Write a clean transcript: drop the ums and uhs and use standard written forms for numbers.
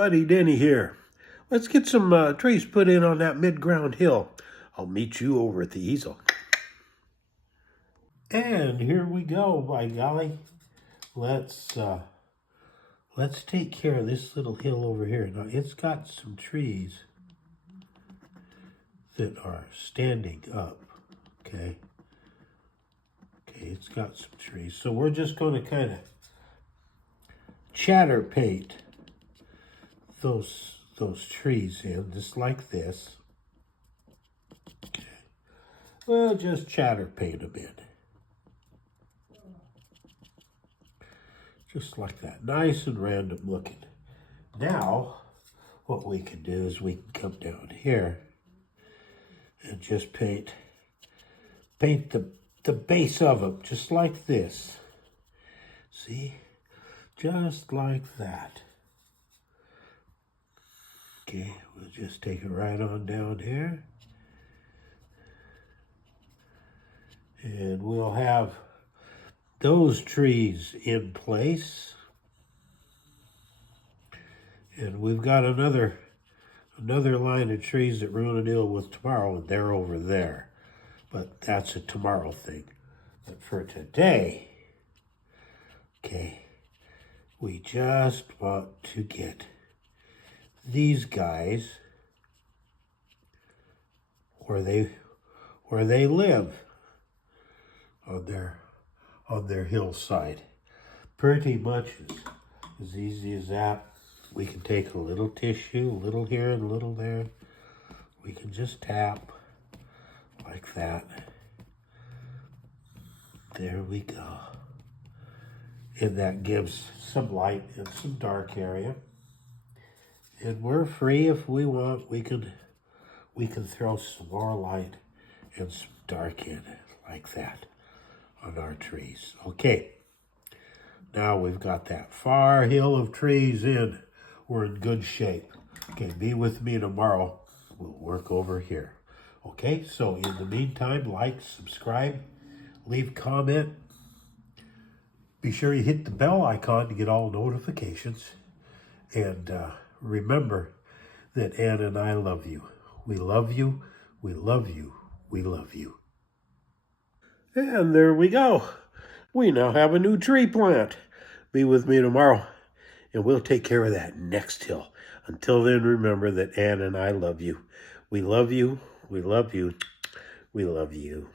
buddy Denny here. Let's get some trees put in on that mid-ground hill. I'll meet you over at the easel. And here we go, by golly. Let's take care of this little hill over here. Now it's got some trees that are standing up. Okay. Okay, it's got some trees. So we're just going to kind of chatter paint those trees in just like this. Okay. Well, just chatter paint them in. Just like that, nice and random looking. Now, what we can do is we can come down here and just paint the base of them, just like this. See? Just like that. Okay, we'll just take it right on down here. And we'll have those trees in place. And we've got another line of trees that we're going to deal with tomorrow, and they're over there. But that's a tomorrow thing. But for today, okay, we just want to get these guys where they live on their hillside. Pretty much as easy as that. We can take a little tissue, a little here and a little there. We can just tap like that. There we go. And that gives some light and some dark area. And we're free if we want. We can throw some more light and some dark in like that on our trees. Okay. Now we've got that far hill of trees in. We're in good shape. Okay, be with me tomorrow. We'll work over here. Okay, so in the meantime, like, subscribe, leave comment. Be sure you hit the bell icon to get all notifications. And remember that Ann and I love you. We love you, we love you, we love you. And there we go. We now have a new tree plant. Be with me tomorrow, and we'll take care of that next hill. Until then, remember that Ann and I love you. We love you, we love you, we love you.